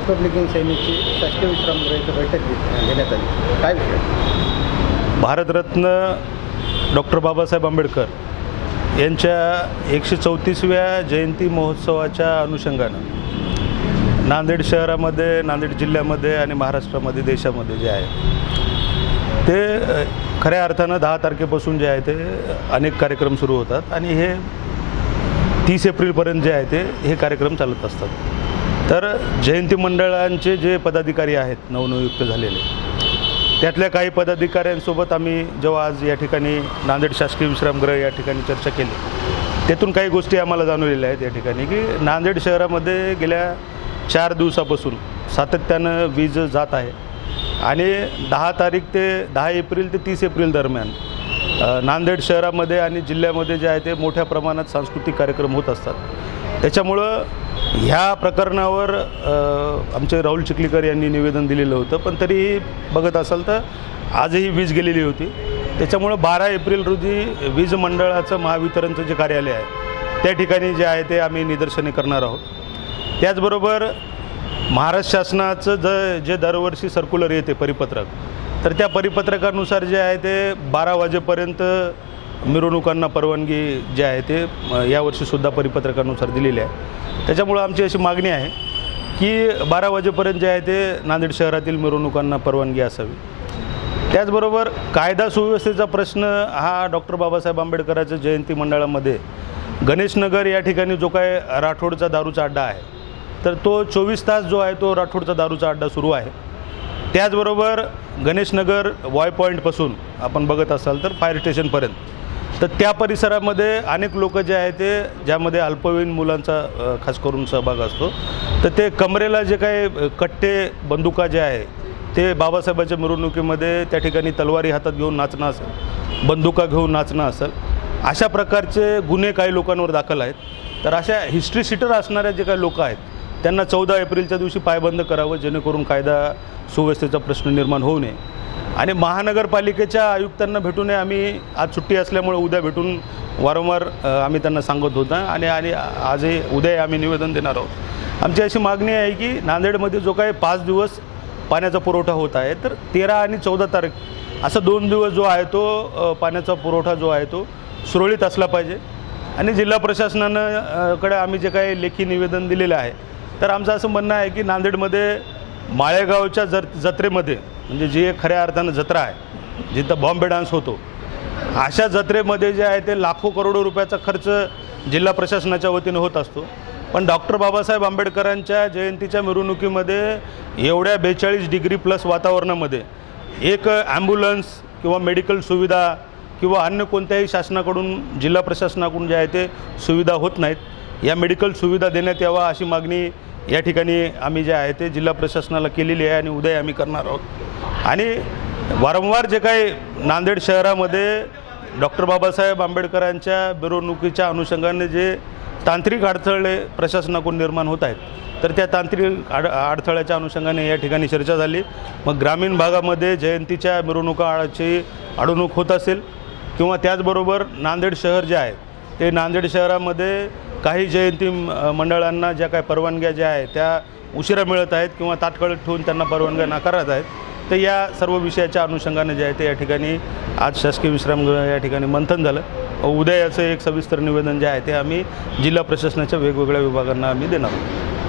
Republican सैनिकची शासकीय विश्रामगृह इथं बैठक घेण्यात आली. काय विषय? भारतरत्न डॉक्टर बाबासाहेब आंबेडकर यांच्या 134व्या जयंती महोत्सवाच्या अनुषंगानं नांदेड शहरामध्ये, नांदेड जिल्ह्यामध्ये आणि महाराष्ट्रामध्ये, देशामध्ये जे आहे ते खऱ्या अर्थानं 10 तारखेपासून जे आहे ते अनेक कार्यक्रम सुरू होतात आणि हे 30 एप्रिलपर्यंत जे आहे ते हे कार्यक्रम चालत असतात. तर जयंती मंडळांचे जे पदाधिकारी आहेत नवनियुक्त झालेले, त्यातल्या काही पदाधिकाऱ्यांसोबत आम्ही जेव्हा आज या ठिकाणी नांदेड शासकीय विश्रामगृह या ठिकाणी चर्चा केली, त्यातून काही गोष्टी आम्हाला जाणवलेल्या आहेत या ठिकाणी की नांदेड शहरामध्ये गेल्या 4 दिवसापासून सातत्यानं वीज जात आहे आणि 10 तारीख ते 10 एप्रिल ते 30 एप्रिल दरम्यान नांदेड शहरामध्ये आणि जिल्ह्यामध्ये जे आहे ते मोठ्या प्रमाणात सांस्कृतिक कार्यक्रम होत असतात. त्याच्यामुळं ह्या प्रकरणावर आमचे राहुल चिखलीकर यांनी निवेदन दिलेलं होतं, पण तरीही बघत असाल तर आजही वीज गेलेली होती. त्याच्यामुळं 12 एप्रिल रोजी वीज मंडळाचं महावितरणचं जे कार्यालय आहे त्या ठिकाणी जे आहे ते आम्ही निदर्शने करणार आहोत. त्याचबरोबर महाराष्ट्र शासनाचं जे दरवर्षी सर्क्युलर येते परिपत्रक, तर त्या परिपत्रकानुसार जे आहे ते 12 वाजेपर्यंत मिरवणुकांना परवानगी जी आहे ते यावर्षीसुद्धा परिपत्रकानुसार दिलेली आहे. त्याच्यामुळं आमची अशी मागणी आहे की 12 वाजेपर्यंत जे आहे ते नांदेड शहरातील मिरवणुकांना परवानगी असावी. त्याचबरोबर कायदा सुव्यवस्थेचा प्रश्न हा डॉक्टर बाबासाहेब आंबेडकरांच्या जयंती मंडळामध्ये गणेशनगर या ठिकाणी जो काय राठोडचा दारूचा अड्डा आहे, तर तो 24 तास जो आहे तो राठोडचा दारूचा अड्डा सुरू आहे. त्याचबरोबर गणेशनगर वॉय पॉईंटपासून आपण बघत असाल तर फायर स्टेशनपर्यंत, तर त्या परिसरामध्ये अनेक लोक जे आहे ते ज्यामध्ये अल्पवयीन मुलांचा खास करून सहभाग असतो, तर ते कमरेला जे काही कट्टे बंदुका जे आहे ते बाबासाहेबांच्या मिरवणुकीमध्ये त्या ठिकाणी तलवारी हातात घेऊन नाचणं असेल, बंदुका घेऊन नाचणं असेल, अशा प्रकारचे गुन्हे काही लोकांवर दाखल आहेत. तर अशा हिस्ट्री सीटर असणाऱ्या जे काही लोक आहेत त्यांना 14 एप्रिलच्या दिवशी पायबंद करावं, जेणेकरून कायदा सुव्यवस्थेचा प्रश्न निर्माण होऊ नये. आणि महानगरपालिकेच्या आयुक्तांना भेटून आम्ही आज सुट्टी असल्यामुळे उद्या भेटून वारंवार आम्ही त्यांना सांगत होता आणि आजही उद्या आम्ही निवेदन देणार आहोत. आमची अशी मागणी आहे की नांदेडमध्ये जो काही 5 दिवस पाण्याचा पुरवठा होत आहे, तर 13 आणि 14 तारीख असं 2 दिवस जो आहे तो पाण्याचा पुरवठा जो आहे तो सुरळीत असला पाहिजे. आणि जिल्हा प्रशासनानं कडे आम्ही जे काही लेखी निवेदन दिलेलं आहे, तर आमचं असं म्हणणं आहे की नांदेडमध्ये माळेगावच्या जत्रेमध्ये, म्हणजे जी एक खऱ्या अर्थानं जत्रा आहे जिथं बॉम्बे डान्स होतो, अशा जत्रेमध्ये जे आहे ते लाखो करोडो रुपयाचा खर्च जिल्हा प्रशासनाच्या वतीनं होत असतो. पण डॉक्टर बाबासाहेब आंबेडकरांच्या जयंतीच्या मिरवणुकीमध्ये एवढ्या 42 डिग्री प्लस वातावरणामध्ये एक ॲम्ब्युलन्स किंवा मेडिकल सुविधा किंवा अन्य कोणत्याही शासनाकडून, जिल्हा प्रशासनाकडून जे आहे ते सुविधा होत नाहीत. या मेडिकल सुविधा देण्यात यावा अशी मागणी या ठिकाणी आम्ही जे आहे ते जिल्हा प्रशासनाला केलेली आहे आणि उद्या आम्ही करणार आहोत. आणि वारंवार जे काही नांदेड शहरामध्ये डॉक्टर बाबासाहेब आंबेडकरांच्या मिरवणुकीच्या अनुषंगाने जे तांत्रिक अडथळे प्रशासनाकडून निर्माण होत आहेत, तर त्या तांत्रिक अडथळ्याच्या अनुषंगाने या ठिकाणी चर्चा झाली. मग ग्रामीण भागामध्ये जयंतीच्या मिरवणुकाची अडवणूक होत असेल किंवा त्याचबरोबर नांदेड शहर जे आहे ते नांदेड शहरामध्ये काही जयंती मंडळांना ज्या काही परवानग्या ज्या आहेत त्या उशिरा मिळत आहेत किंवा तात्काळ ठेवून त्यांना परवानग्या नाकारत आहेत, तर या सर्व विषयाच्या अनुषंगाने जे आहे ते या ठिकाणी आज शासकीय विश्रामगृह या ठिकाणी मंथन झालं. उद्या याचं एक सविस्तर निवेदन जे आहे ते आम्ही जिल्हा प्रशासनाच्या वेगवेगळ्या विभागांना आम्ही देणार आहोत.